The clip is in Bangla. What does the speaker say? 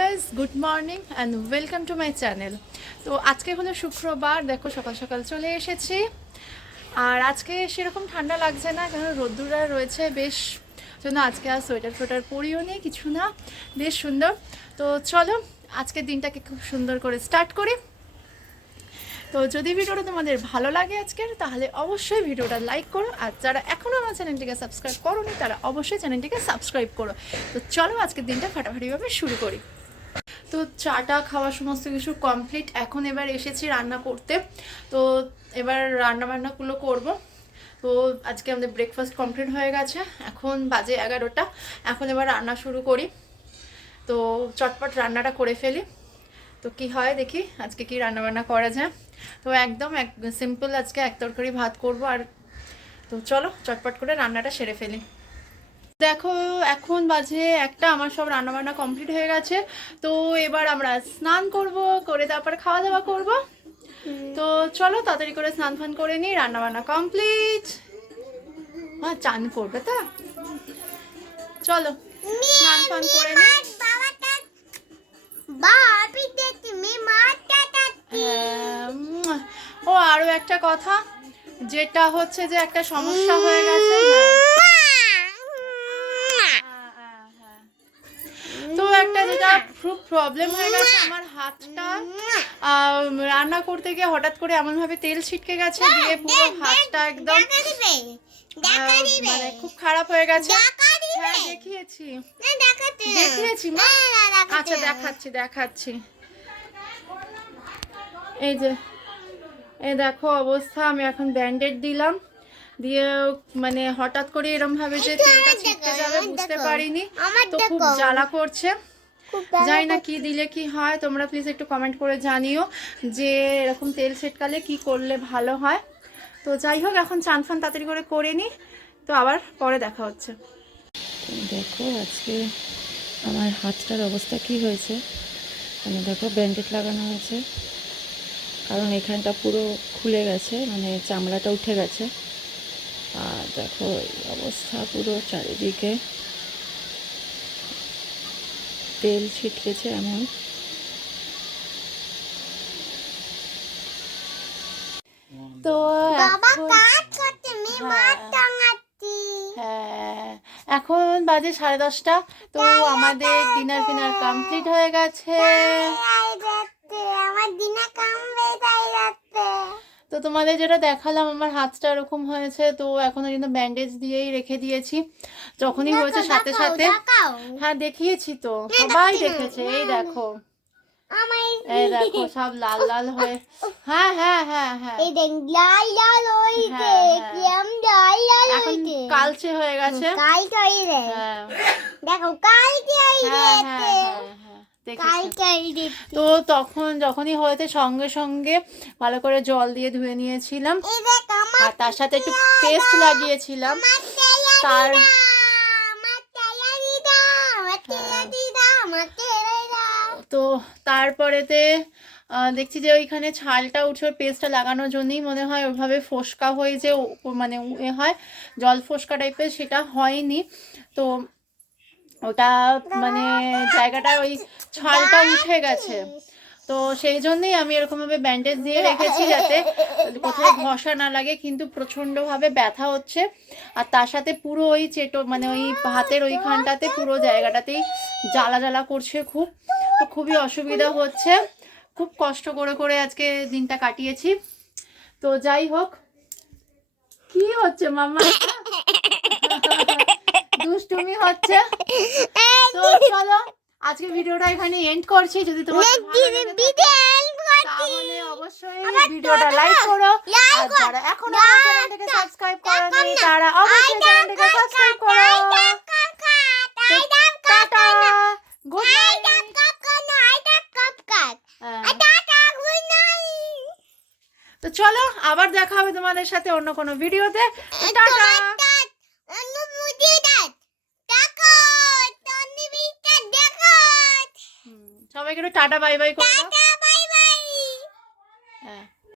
Guys good morning and welcome to my channel তো আজকে হলো শুক্রবার, দেখো সকাল সকাল চলে এসেছি। আর আজকে সেরকম ঠান্ডা লাগছে না কারণ রোদ্দুরা রয়েছে বেশ। জন্য আজকে আর সোয়েটার ফোয়েটার পরিও নেই কিছু না, বেশ সুন্দর। তো চলো, আজকের দিনটাকে খুব সুন্দর করে স্টার্ট করি। তো যদি ভিডিওটা তোমাদের ভালো লাগে আজকের, তাহলে অবশ্যই ভিডিওটা লাইক করো। আর যারা এখনও আমার চ্যানেলটিকে সাবস্ক্রাইব করোনি, তারা অবশ্যই চ্যানেলটিকে সাবস্ক্রাইব করো। তো চলো আজকের দিনটা ফাটাফাটিভাবে শুরু করি। তো চাটা খাওয়া সমস্ত কিছু কমপ্লিট এখন এবার এসেছি রান্না করতে। তো এবার রান্না বান্নাগুলো করব। তো আজকে আমাদের ব্রেকফাস্ট কমপ্লিট হয়ে গেছে। এখন বাজে এগারোটা। এখন এবার রান্না শুরু করি। তো চটপট রান্নাটা করে ফেলি। তো কি হয় দেখি, আজকে কি রান্না বান্না করা যায়। তো একদম এক সিম্পল আজকে এক তরকারি ভাত করব আর, তো চলো চটপট করে রান্নাটা সেরে ফেলি। দেখো এখন বাজে একটা আমার সব রান্নাবান্না কমপ্লিট হয়ে গেছে। তো এবার আমরা স্নান করব করে তারপর খাওয়া দাওয়া করব তো চলো তাড়াতাড়ি করে স্নান ফান করে নিই রান্নাবান্না কমপ্লিট হ্যাঁ চান করবে তো? চলো স্নান ফান করে নিই। হ্যাঁ, ও আরও একটা কথা যেটা হচ্ছে যে একটা সমস্যা হয়ে গেছে হ্যাঁ, হ্যাঁ, হ্যাঁ। তো একটা যেটা খুব প্রবলেম হয়ে গেছে আমার হাতটা। রান্না করতে গিয়ে হঠাৎ করে এমন ভাবে তেল ছিটকে গেছে দিয়ে পুরো হাতটা একদম মানে খুব খারাপ হয়ে গেছে। হ্যাঁ দেখিয়েছি। দেখিয়েছি মা। আচ্ছা দেখাচ্ছি দেখাচ্ছি। এই যে এই দেখো অবস্থা আমি এখন ব্যান্ডেড দিলাম। দিয়ে মানে হঠাৎ করে এরম ভাবে যে তেলটা ছিটকে যাবে বুঝতে পারিনি। তো খুব জ্বালা করছে। জানি না কি দিলে কি হয় তোমরা প্লিজ একটু কমেন্ট করে জানিও যে এরকম তেল ছিটকালে কি করলে ভালো হয়। তো যাই হোক এখন চান ফান তাড়াতাড়ি করে করে নিই তো আবার পরে দেখা হচ্ছে। দেখো আজকে আমার হাতটার অবস্থা কি হয়েছে? মানে দেখো ব্যান্ডেড লাগানো হয়েছে কারণ এখানটা পুরো খুলে গেছে মানে চামড়াটা উঠে গেছে। আর দেখো এই অবস্থা পুরো চারিদিকে। তেল ছিটকেছে এমন। তো এখন- টাঙাচ্ছি। হ্যাঁ। এখন বাজে সাড়ে দশটা। তো আমাদের ডিনার ফিনার কমপ্লিট হয়ে গেছে। আমার দিনা কামবে তাই যাচ্ছে। তো তোমাদের যেটা দেখালাম আমার হাতটা এরকম হয়েছে তো এখনও কিন্তু ব্যান্ডেজ দিয়েই রেখে দিয়েছি। যখনই হয়েছে সাথে সাথে। হ্যাঁ দেখিয়েছি তো সবাই দেখেছে এই দেখো। এই দেখো সব লাল লাল হয়ে হ্যাঁ হ্যাঁ হ্যাঁ হ্যাঁ। এই দেখ লাল লাল হইছে হ্যাঁ, হ্যাঁ। লাল লাল হইছে কালচে হয়ে গেছে। কাল কই রে হ্যাঁ। দেখো কাল কি হ্যাঁ হইছে হ্যাঁ হ্যাঁ হ্যাঁ তো তখন যখনই হয়েছে সঙ্গে সঙ্গে ভালো করে জল দিয়ে ধুয়ে নিয়েছিলাম। আর তার সাথে একটু পেস্ট লাগিয়েছিলাম। তার দাও তো তারপরেতে দেখছি যে ওইখানে ছালটা উঠে পেস্টটা লাগানোর জন্যই মনে হয় ওইভাবে ফোসকা হয়ে যে মানে এ হয় জল ফোসকা টাইপের সেটা হয়নি। তো ওটা মানে জায়গাটা ওই ছালটা উঠে গেছে। তো সেই জন্যই আমি এরকমভাবে ব্যান্ডেজ দিয়ে রেখেছি যাতে কোথাও ঘষা না লাগে, কিন্তু প্রচণ্ডভাবে ব্যথা হচ্ছে। আর তার সাথে পুরো ওই চেটো মানে ওই হাতের ওইখানটাতে পুরো জায়গাটাতেই জ্বালা জ্বালা করছে খুব। তো খুবই অসুবিধা হচ্ছে। খুব কষ্ট করে করে আজকে দিনটা কাটিয়েছি। তো যাই হোক, কি হচ্ছে মাম্মা দুষ্টুমি হচ্ছে। তো চলো আজকে ভিডিওটা এখানে এন্ড করছি। যদি লেগে তাহলে অবশ্যই ভিডিওটা লাইক করো। আর যারা এখনও চ্যানেলটাকে সাবস্ক্রাইব করোনি তারা অবশ্যই চ্যানেলটাকে সাবস্ক্রাইব করো তো টাটা। গুড নাইট তো চলো আবার দেখা হবে তোমাদের সাথে অন্য কোনো ভিডিওতে। টাটা। সবাইকে একটু টাটা বাই বাই করে দাও